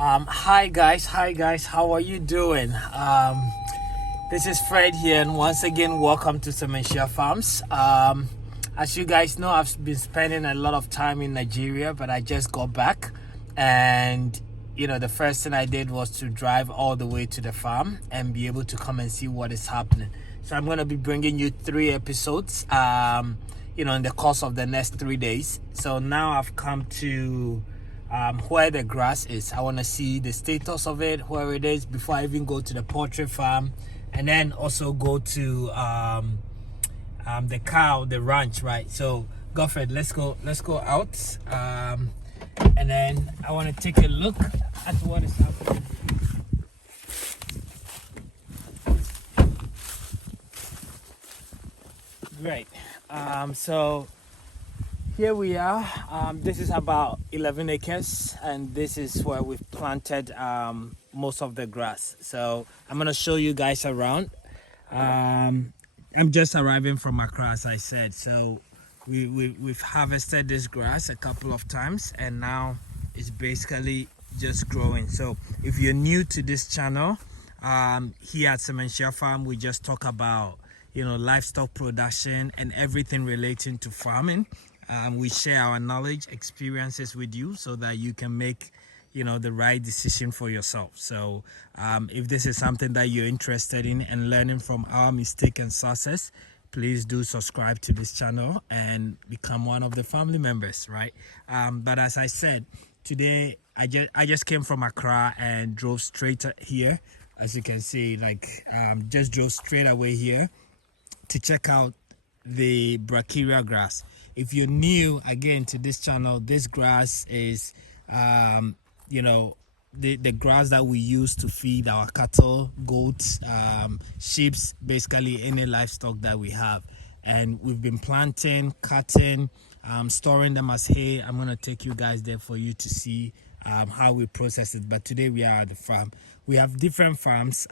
Hi guys, how are you doing? This is Fred here, and once again, welcome to Semanhyia Farms. As you guys know, I've been spending a lot of time in Nigeria, but I just got back, and the first thing I did was to drive all the way to the farm and be able to come and see what is happening. So I'm going to be bringing you 3 episodes, in the course of the next 3 days. So now I've come to where the grass is. I want to see the status of it, where it is, before I even go to the poultry farm, and then also go to the ranch, right? So Godfred, let's go out, and then I want to take a look at what is happening. Great. So here we are. This is about 11 acres, and this is where we've planted most of the grass. So I'm going to show you guys around. I'm just arriving from Accra, as I said. So we've harvested this grass a couple of times, and now it's basically just growing. So if you're new to this channel, here at Semanhyia Farm, we just talk about livestock production and everything relating to farming. We share our knowledge, experiences with you so that you can make the right decision for yourself. So if this is something that you're interested in and learning from our mistake and success, please do subscribe to this channel and become one of the family members, right? But as I said, today I just came from Accra and drove straight here. As you can see, just drove straight away here to check out the brachiaria grass. If you're new again to this channel, this grass is the grass that we use to feed our cattle, goats, sheep, basically any livestock that we have. And we've been planting, cutting, storing them as hay. I'm going to take you guys there for you to see how we process it. But today we are at the farm. We have different farms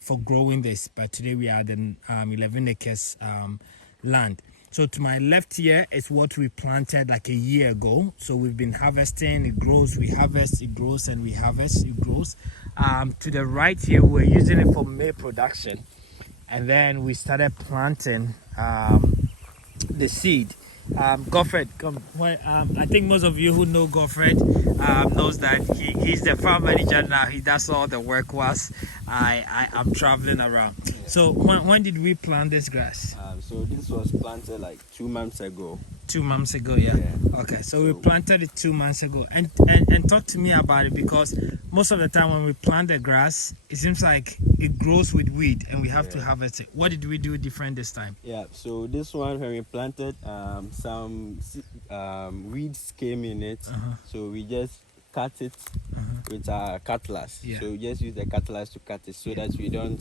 for growing this, but today we are at the 11 acres land. So to my left here is what we planted like a year ago. So we've been harvesting, it grows, we harvest, it grows, and we harvest, it grows. To the right here, we're using it for meat production. And then we started planting the seed. Godfred, come. I think most of you who know Godfred knows that he's the farm manager now. He does all the work whilst I'm traveling around. So when did we plant this grass? So this was planted like 2 months ago. 2 months ago, yeah. Okay, so we planted it 2 months ago, and talk to me about it, because most of the time when we plant the grass, it seems like it grows with weed, and we have to harvest it. What did we do different this time? Yeah, so this one, when we planted, some weeds came in it, so we just cut it with our cutlass. So we just use the cutlass to cut it so that we don't,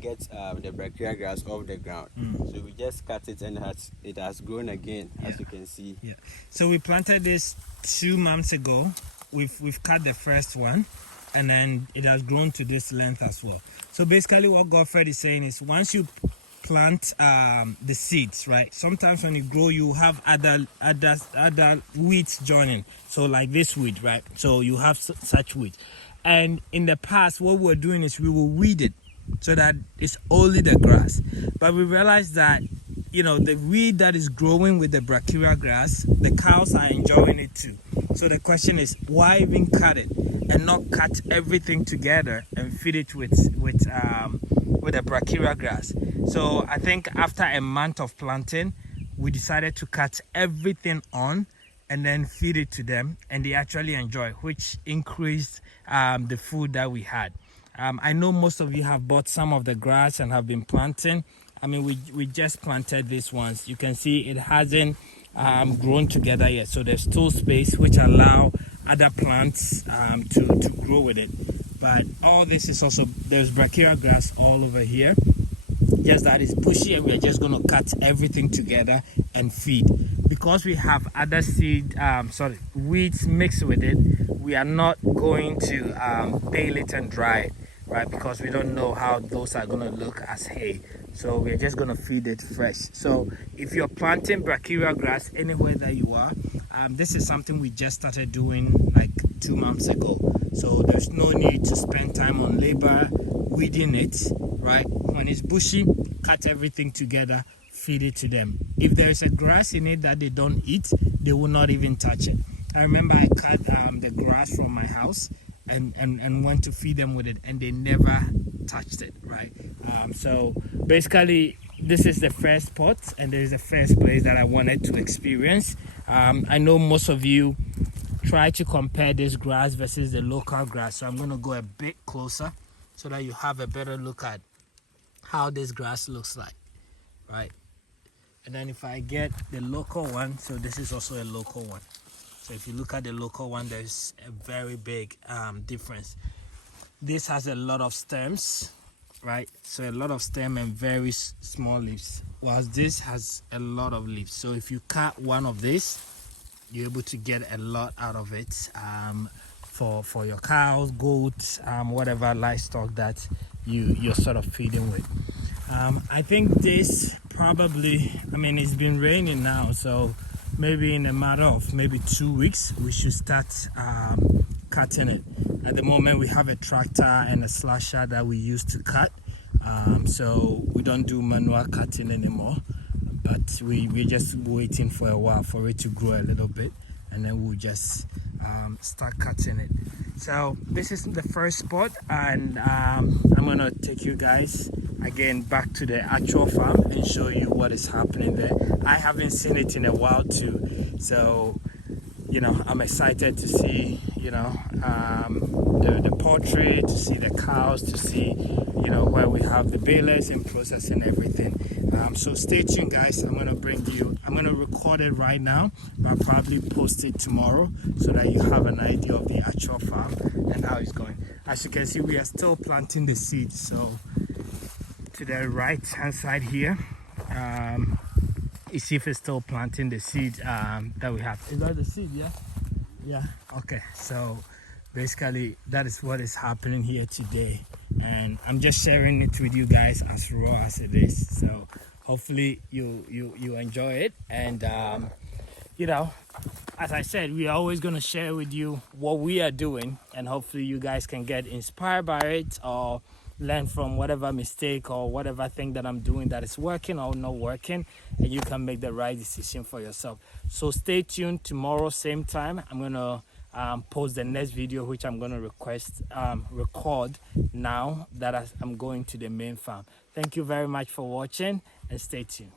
get the brachiaria grass off the ground. So we just cut it, and it has grown again, as you can see. Yeah. So we planted this 2 months ago. We've cut the first one, and then it has grown to this length as well. So basically what Godfred is saying is, once you plant the seeds, right, sometimes when you grow you have other weeds joining, so like this weed, right? So you have such weed, and in the past what we're doing is we will weed it so that it's only the grass. But we realized that the weed that is growing with the brachiaria grass, the cows are enjoying it too. So the question is, why even cut it and not cut everything together and feed it with the brachiaria grass? So I think after a month of planting, we decided to cut everything on and then feed it to them, and they actually enjoy, which increased the food that we had. I know most of you have bought some of the grass and have been planting. We just planted this once. You can see it hasn't grown together yet, so there's still space which allow other plants to grow with it. But all this is also, there's brachiaria grass all over here, just that it's pushy, and we're just going to cut everything together and feed. Because we have other weeds mixed with it, we are not going to bale it and dry it, right? Because we don't know how those are going to look as hay. So we're just going to feed it fresh. So if you're planting brachiaria grass anywhere that you are, this is something we just started doing like 2 months ago. So there's no need to spend time on labor weeding it, right? When it's bushy, cut everything together, feed it to them. If there is a grass in it that they don't eat, they will not even touch it. I remember I cut the grass from my house and went to feed them with it, and they never touched it, right? So basically, this is the first spot, and this is the first place that I wanted to experience. I know most of you try to compare this grass versus the local grass, so I'm going to go a bit closer so that you have a better look at how this grass looks like, right? And then if I get the local one, so this is also a local one. So if you look at the local one, there's a very big difference. This has a lot of stems, right? So a lot of stem and very small leaves, whilst this has a lot of leaves. So if you cut one of these, you're able to get a lot out of it for your cows, goats, whatever livestock that you're sort of feeding with. I think this probably, I mean, it's been raining now, so maybe in a matter of maybe 2 weeks, we should start cutting it. At the moment, we have a tractor and a slasher that we use to cut. So we don't do manual cutting anymore, but we're just waiting for a while for it to grow a little bit, and then we'll just start cutting it. So this is the first spot, and I'm gonna take you guys again back to the actual farm and show you what is happening there. I haven't seen it in a while too, so you know, I'm excited to see, you know, the poultry, to see the cows, to see, you know, where we have the balers and processing everything. So stay tuned, guys. I'm going to record it right now, but I'll probably post it tomorrow so that you have an idea of the actual farm and how it's going. As you can see, we are still planting the seeds. So to the right hand side here, you see if it's still planting the seed that we have. Is that the seed? Yeah. Okay, so basically that is what is happening here today, and I'm just sharing it with you guys as raw as it is. So hopefully you enjoy it, and you know, as I said, we are always going to share with you what we are doing, and hopefully you guys can get inspired by it or learn from whatever mistake or whatever thing that I'm doing that is working or not working, and you can make the right decision for yourself. So stay tuned. Tomorrow same time, I'm gonna post the next video, which I'm gonna record now that I'm going to the main farm. Thank you very much for watching, and stay tuned.